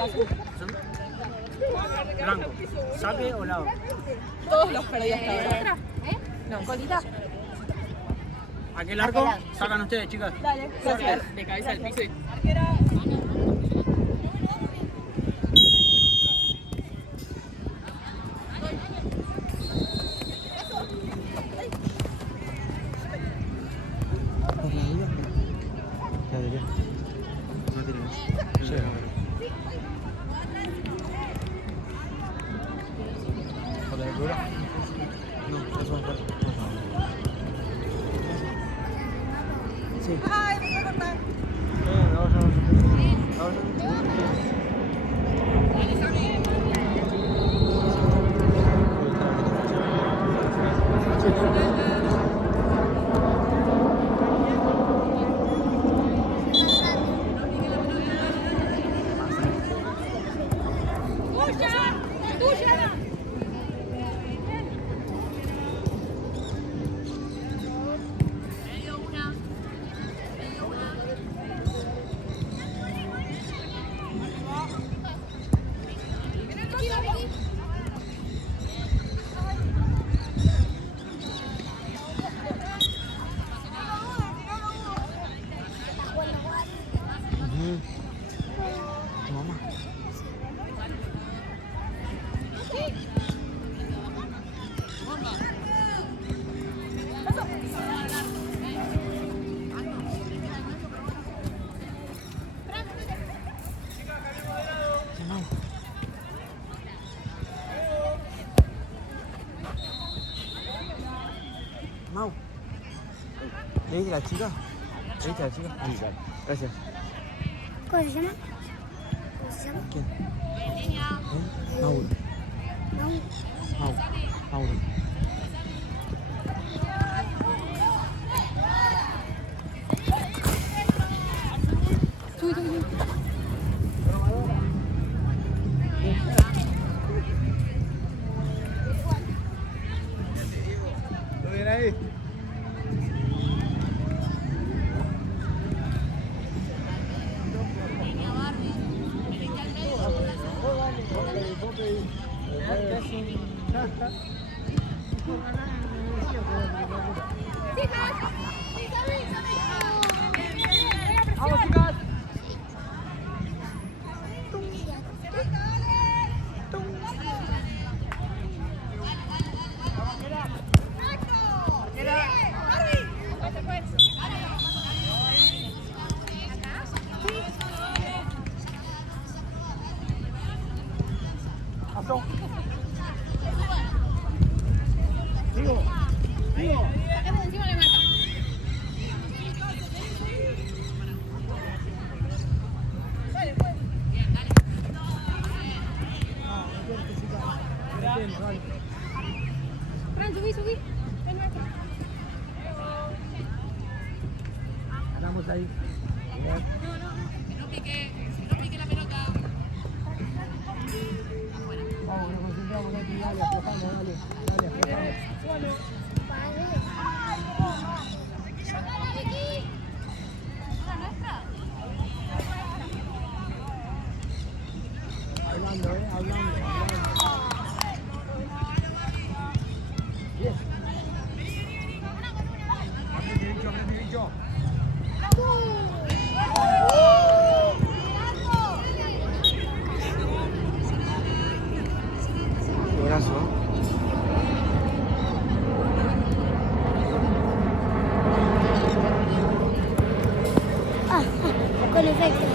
azul. Blanco. ¿Saque o lado? Todos los perdí hasta ahora. No, colita. Aquel arco sacan ustedes, chicas. Dale, gracias. De cabeza al piso y... Sí. Ay, me voy a cortar. Mau. ¿Le viste a la chica? ¿Le viste a la chica? Sí, claro. Gracias. ¿Cómo se llama? ¿Cómo se llama? ¿Quién? Mauro. Mauro. ¿Lo ven ahí? Vamos, chicas. Subí. Ganamos ahí. Que no pique la pelota. Vamos, nos concentramos, dale, aflojamos, dale, aflojamos. Hablando. Bien. Derecho. Brazo. Con efecto.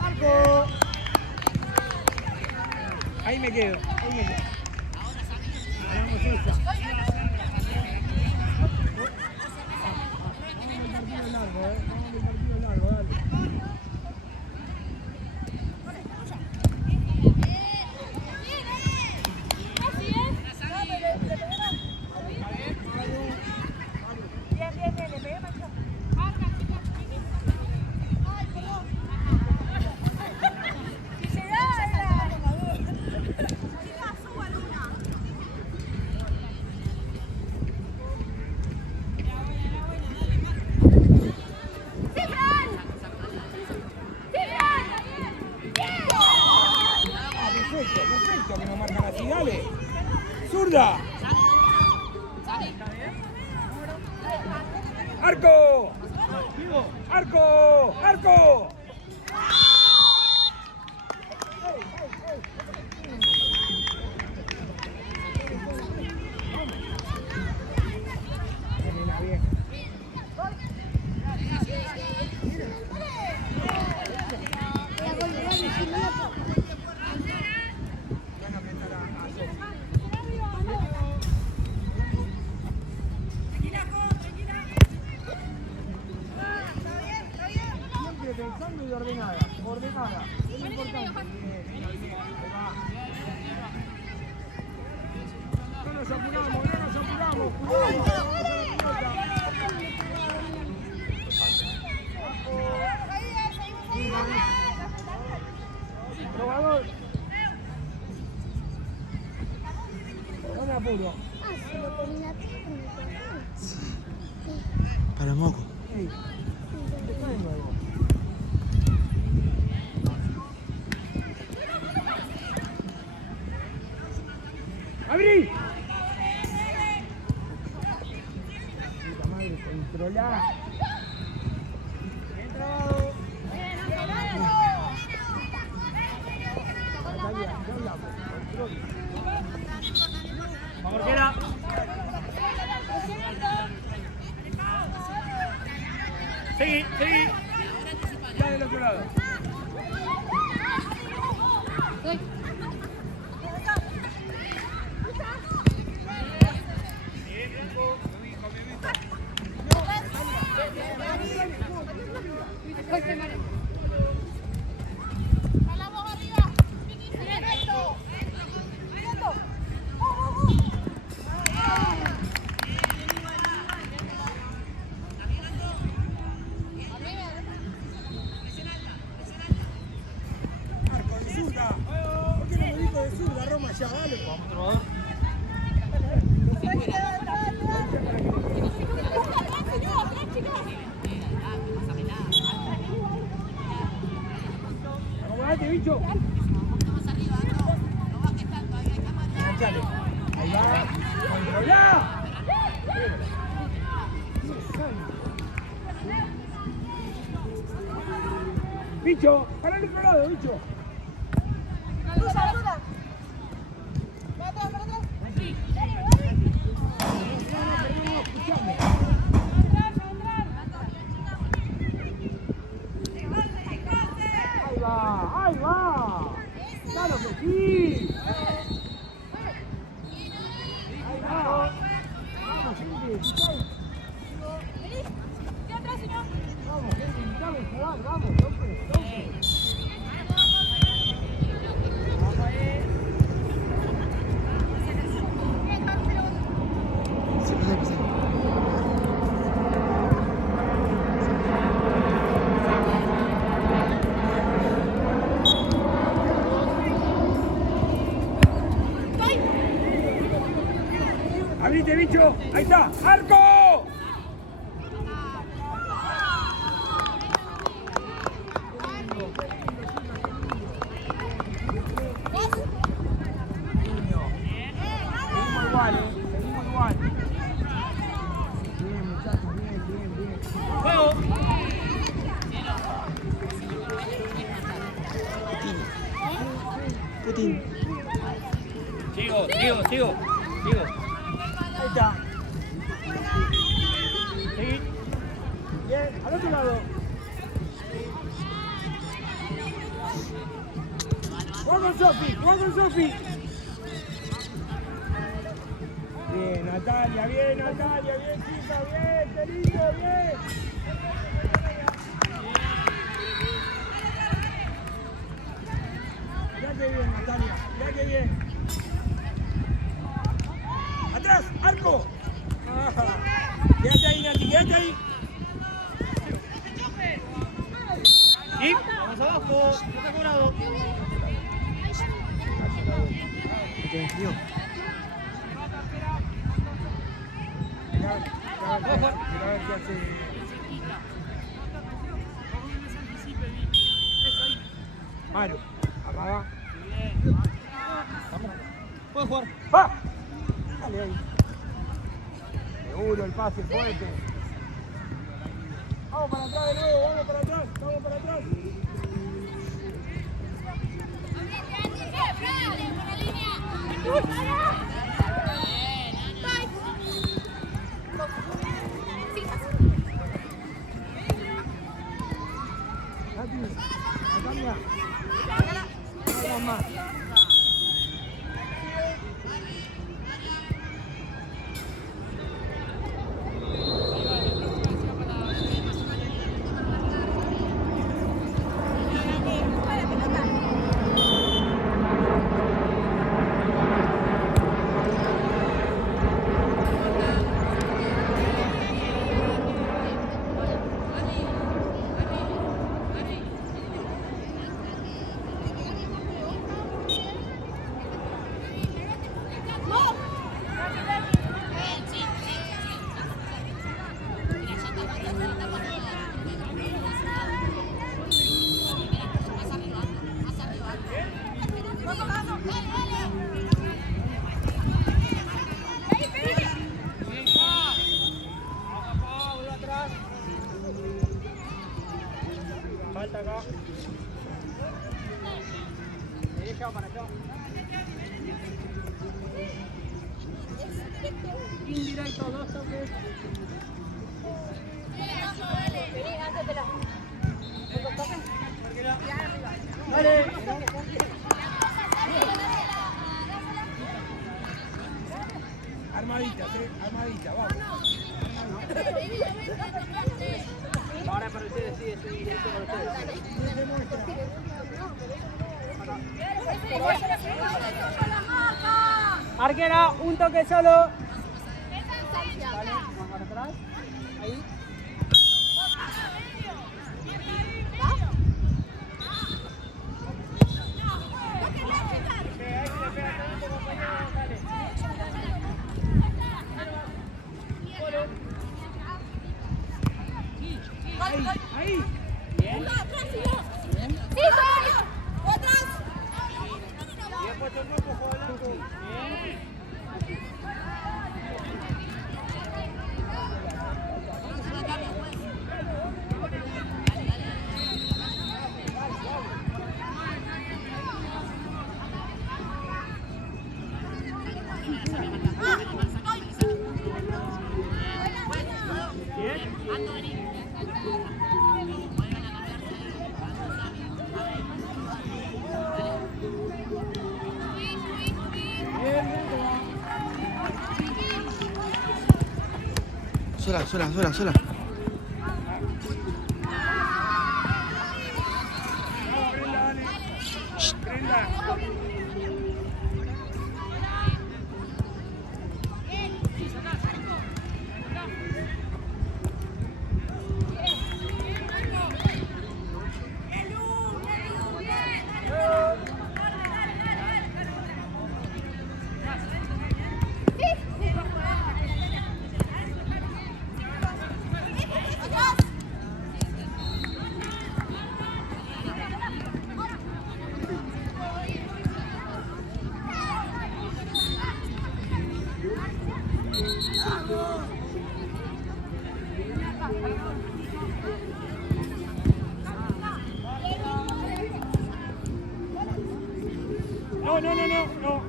Arco. Ahí me quedo. Ganamos esa. Perfecto, que nos marcan así, dale. ¡Zurda! ¡Arco! ¡Arco! ¡Arco! Pensando y ordenada. Es importante. No nos apuramos. Probador. No me apuro. Para moco. Ey, está de nuevo. ¡Abrí! Puta madre, controlá. Bien trabado. Natalia, ¿qué hablamos? Control. Vamos, Porquera. Seguí. Ya del otro lado. ¿Por qué no me dijo de zurda, Roma? Ya vale. Vamos, probador. Acomodate, bicho. Enganchale. Ahí va. ¡Controlá! Bicho, para el otro lado, bicho. Ahí va. Claro que sí. Ahí va. Vamos, gente. Vamos, gente, dame el jugar, vamos, toque. Abrite, bicho. Ahí está. ¡Arco! Seguimos igual. Bien, muchachos, bien. ¡Juego! Putin. Sigo. Ahí está. Seguí. Bien, al otro lado. Juega con Sofi. Bien, Natalia, bien, chica, bien, qué lindo, bien. Mirá qué bien, Natalia, mirá qué bien. ¡Atrás, arco! Quédate ahí, Nati, quédate ahí. ¿Y? Vamos abajo, no te jurado. ¿Tienes frío? Mirá a ver qué hace. Maru, amaga. Vamos. ¿Puedes jugar? ¡Va! Dale ahí. Seguro el pase fuerte. Vamos para atrás de nuevo, vamos para atrás. Natalia. Vamos más. Falta acá. Derecha para acá. Indirecto, 2 toques. Dale. Armadita, vamos. Ahora para ustedes, sí, estoy directo para ustedes. Arquera, un toque solo. Vale, más para atrás. Ahí. Ahí. Bien. Bien. Bien puesto el grupo, juego blanco. Bien. Sola. No,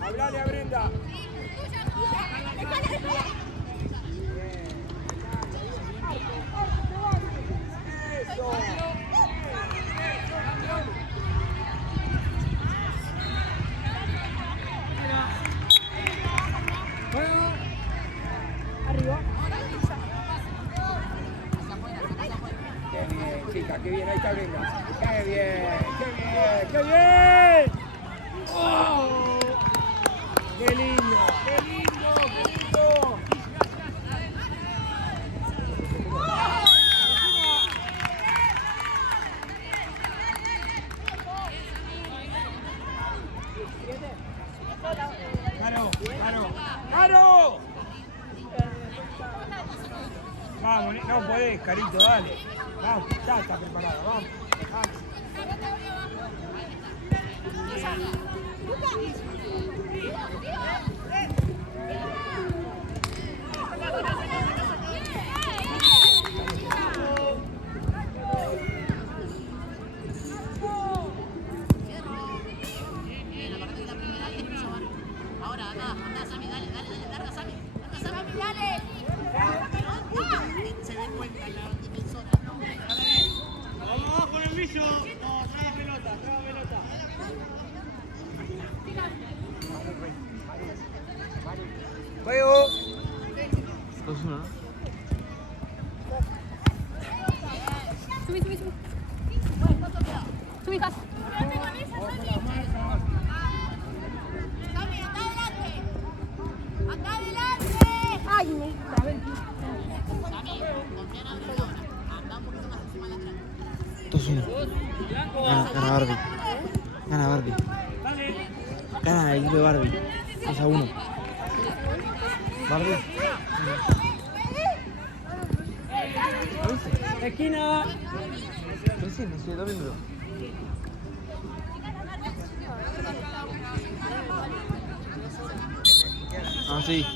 Hablale a Brenda. Arriba. Qué bien, chica, qué bien, ahí está Brenda. Qué bien, qué bien, qué bien. ¡Oh! ¡Qué lindo! ¡Qué lindo! ¡Qué lindo! ¡Caro! ¡Caro! ¡Caro! Vamos, no podés, Carito, dale. Vamos, ya está preparada, vamos. Vamos. Ahora, anda, Sammy, dale, larga, Sammy. Sammy, dale. Se dé cuenta la defensora. Vamos con el bicho. No, trae pelota. Juego. 2-1, ¿no? Subí. Subí, Cas. Sammy, anda adelante. Ay, me trabé el pie. Sammy, confía en Abril ahora. Anda un poquito más encima de la 2-1. Gana Barbie. Gana Barbie. Gana el equipo de Barbie. 2-1. Barbie. Esquina. Recién, 2 minutos. Ah, sí.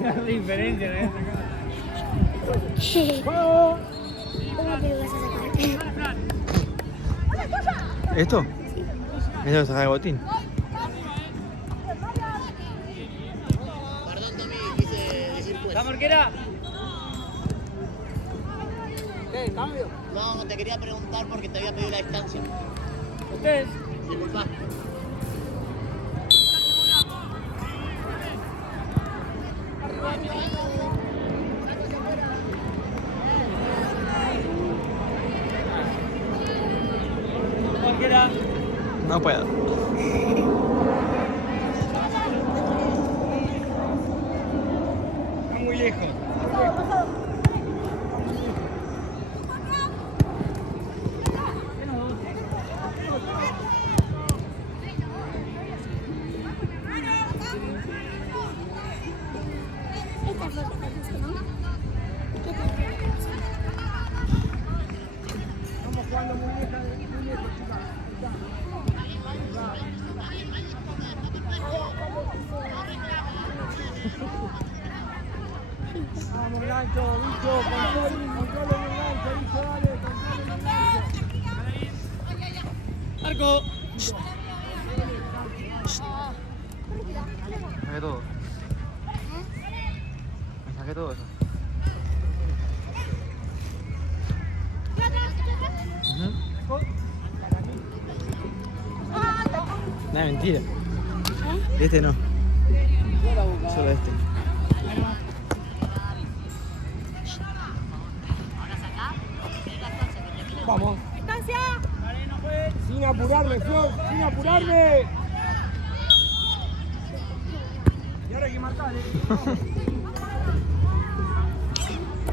La diferencia de esta ¿Cómo te lo vas a sacar? ¿Esto? ¿Esto lo saca el botín? Perdón, Tommy, quise decir pues. ¿La marquera? ¿Qué? ¿Cambio? No, te quería preguntar porque te había pedido la distancia. ¿Ustedes? Disculpa. ¿Marquera? No puedo. Está muy lejos. Esta fue la canción, ¿no? ¿Qué tal? Estamos jugando muy lejos, chicas. Vamos, gancho, bicho, control el gancho, bicho, dale, control el gancho. Arco. Me saqué todo. Me saqué todo eso. No, mentira. Este no. Solo este. Vamos. Sin apurarme, Flor, sin apurarme. Y ahora hay que marcar,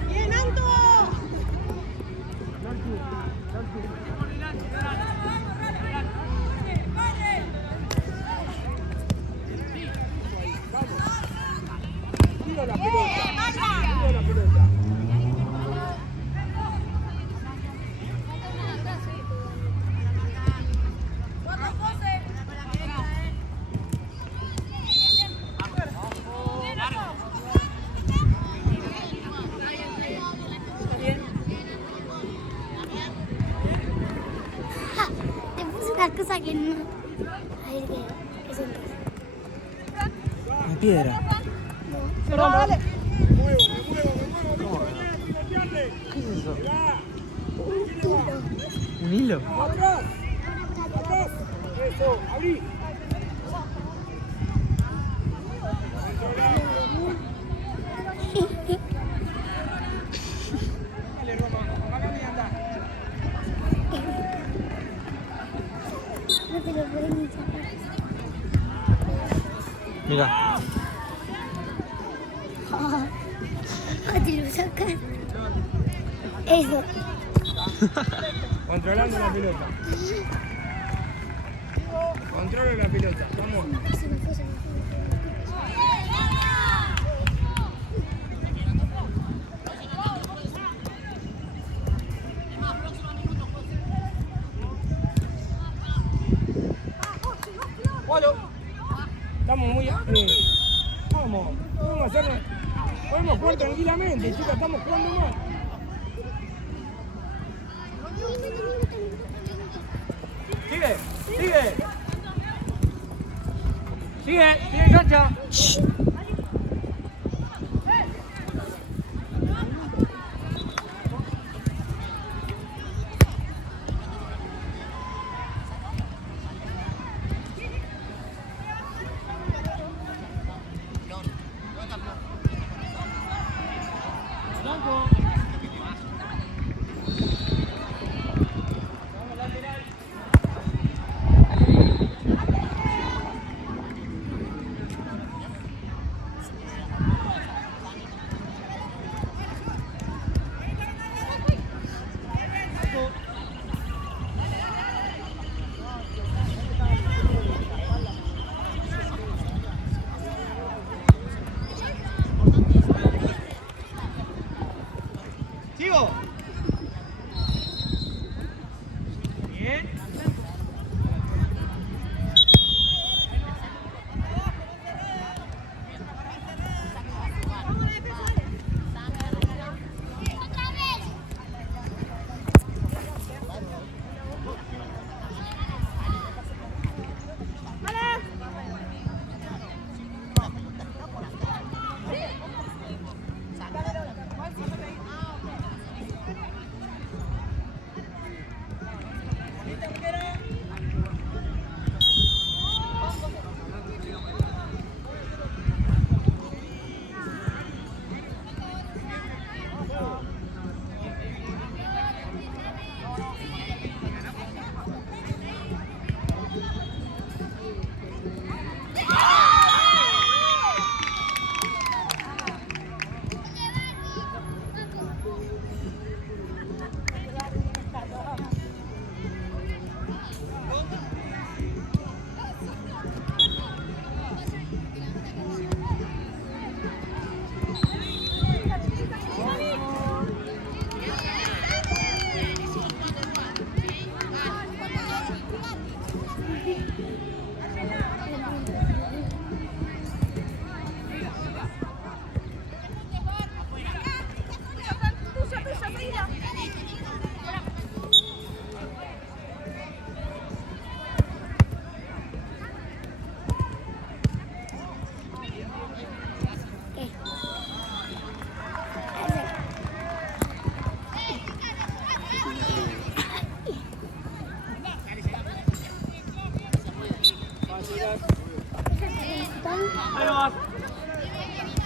¡Bien, Anto! Tira la pelota. Tira la pelota. Te puse una cosa que no. A ver qué es entonces. Una piedra. Perdón, dale. Me muevo. ¿Qué es eso? Mirá. ¿Un hilo? Atrás. Atrás. Eso, abrí. Dale, Roma. Agarrame y anda. No te lo podés ni sacar. Mira. No te lo sacas. Eso. Controlando la pelota. Controla la pelota. Vamos. Se me fue, se me fue. Estamos muy... vamos a hacerlo. Podemos jugar tranquilamente, chicos, estamos jugando mal. Sigue cancha.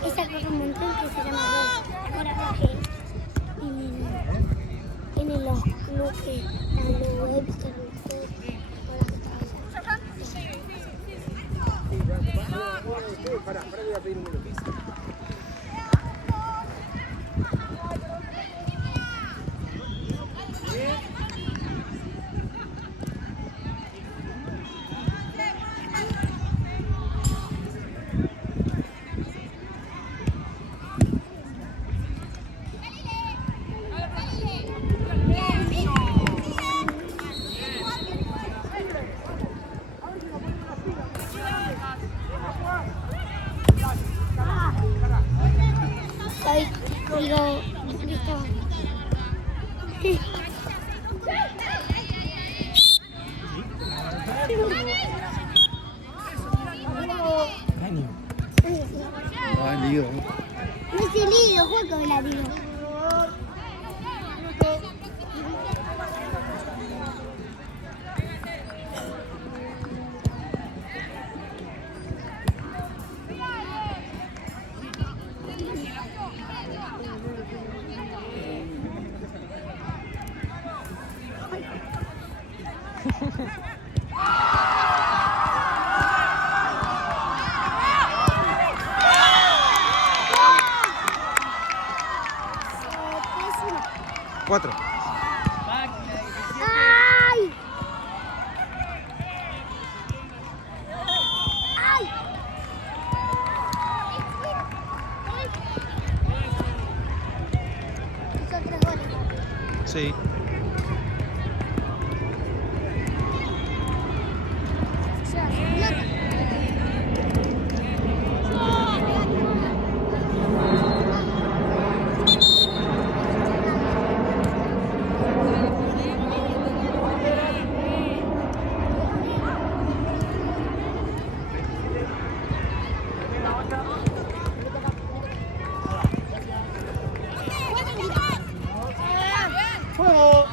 Esa corre un montón que se llama coraje. En los clubes, en los webs, Para, voy a pedir un minuto. Digo, listo. lío. No es el lío, juego de la lío. Cuatro. ¡Ay! ¡Ay! Hizo 3 goles. Sí. ¡Fuego!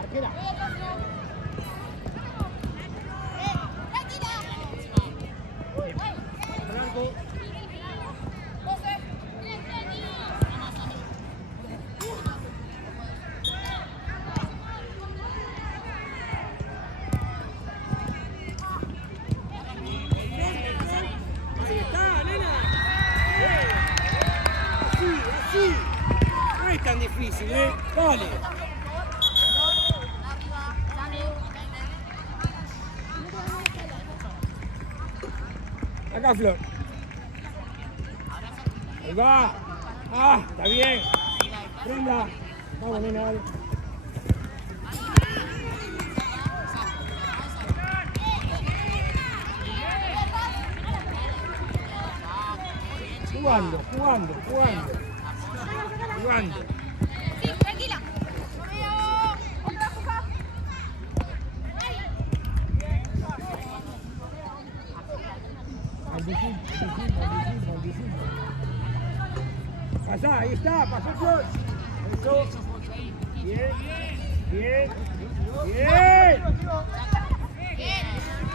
Arquera. Blanco. Ahí está, nena. Así, así. No es tan difícil, ¿eh? Dale. Acá, Flor. Ahí va. Ah, está bien. Prenda. Vamos, nena, dale. Jugando, jugando, jugando. Jugando. Sí, tranquila. Pasá, ahí está, pasó Flor. Eso. Bien, bien, bien.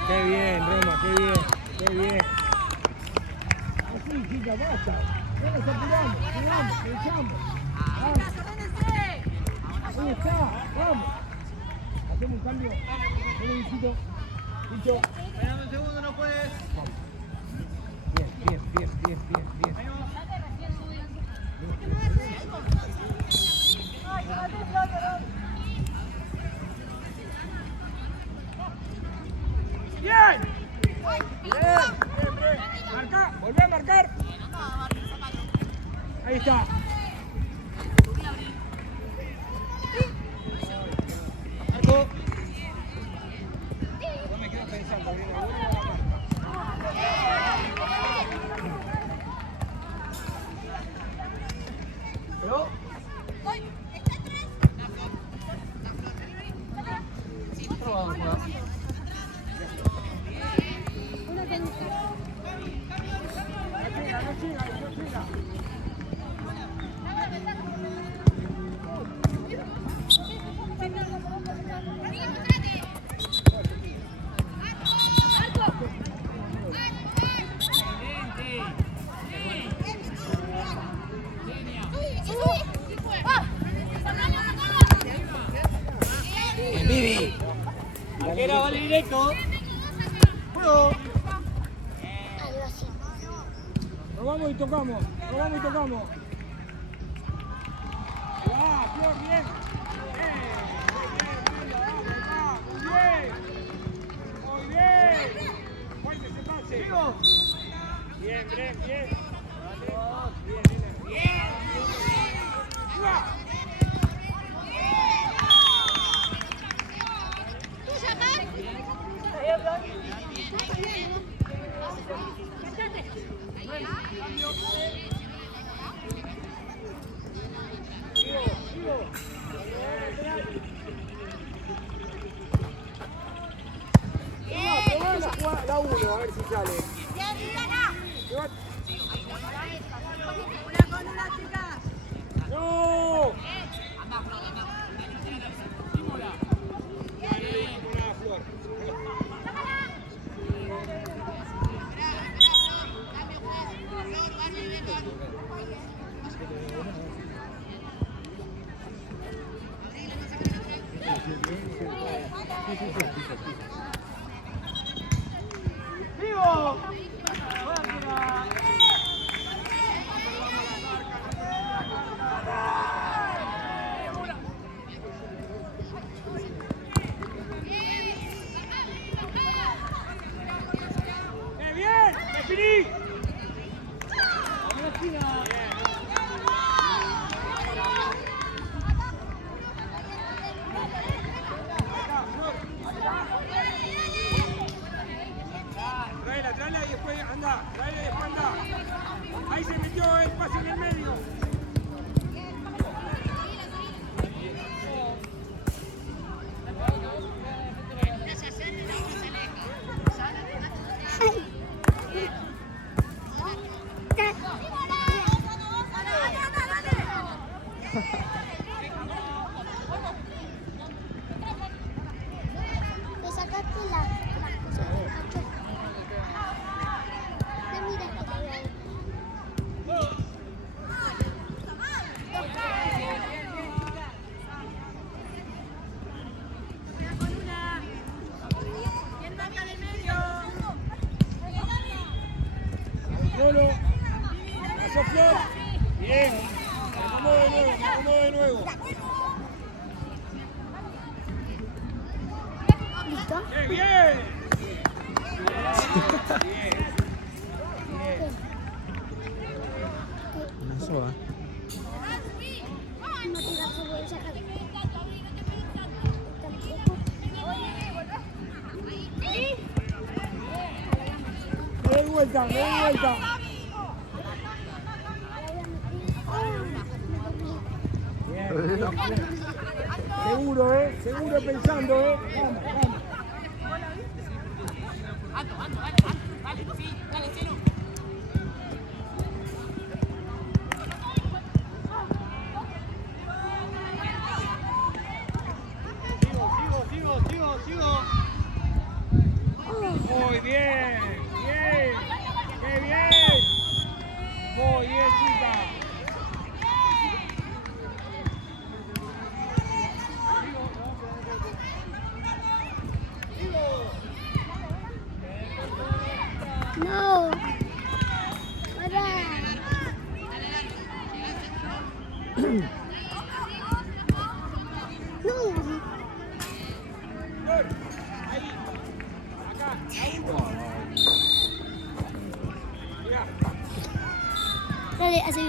Qué bien, Roma, qué bien, qué bien. Así, chica, basta. Vamos apurando, jugamos, echamos. Vamos. Ahí está, vamos. Hacemos un cambio. Ven, Luisito. Listo. Espérame un segundo, no puedes. Bien, bien, bien, bien, bien, bien. Bien. Bien, bien, bien. Marca, volvé a marcar. Ahí está. Marco. Yo me quedo pensando, ¿pero? Arquera, vale directo. Juego. Algo así. Robamos y tocamos. Robamos y tocamos. ¡Ah, Flor, bien! ¡Muy bien! ¡Fuerte ese pase! Bien, bien, bien. Bien. La 1, a ver si sale. Una con una, chicas. ¡No! Flor. ¡Vivo! ¡Bien! ¡Definí! Tráela y después anda. Tráela y después anda. Ahí se metió el pase en el medio. Le sacaste la cosa del cacho. No mires que te voy a ir. Solo. Pasó Flor. Bien. Me acomodo de nuevo. ¿Listo? ¡Bien! Bien. Una soda. No te vas a poder sacar. Me doy vuelta, me doy vuelta. Seguro, seguro pensando, Vamos, vamos. Sigo. Muy bien, bien. ¡Qué bien! Muy bien, chica. No. Para. No. Ahí. Acá. Mira. Dale, así.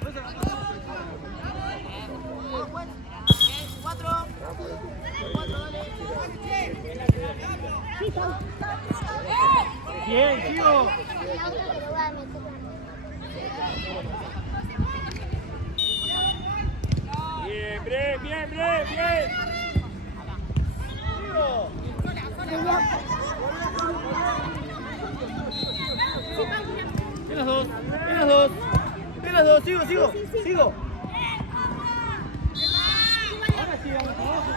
No te vas a ver. Bien, sigo. Bien, bien, bien, bien. Bien las dos, bien las dos. Bien las dos, sigo, sigo, sigo. Ahora sí, vamos abajo.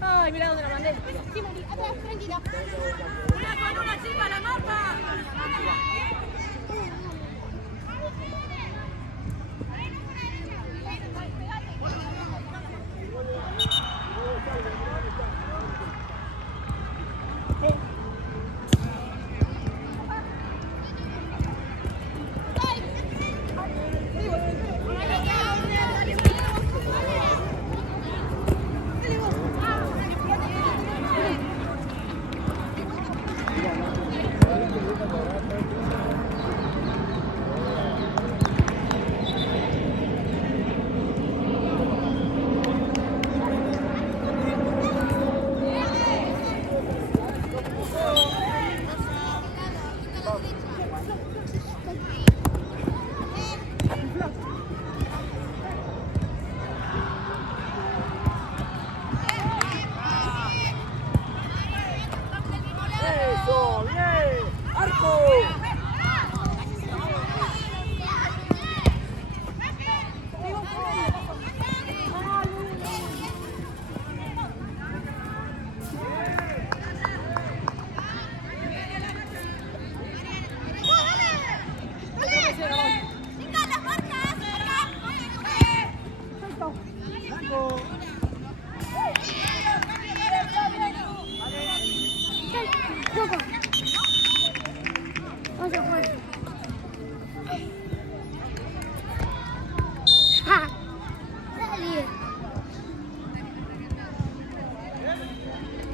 Ay, mira dónde la mandé. Sí, Mari, atrás, tranquila. Una con una chica, la mapa.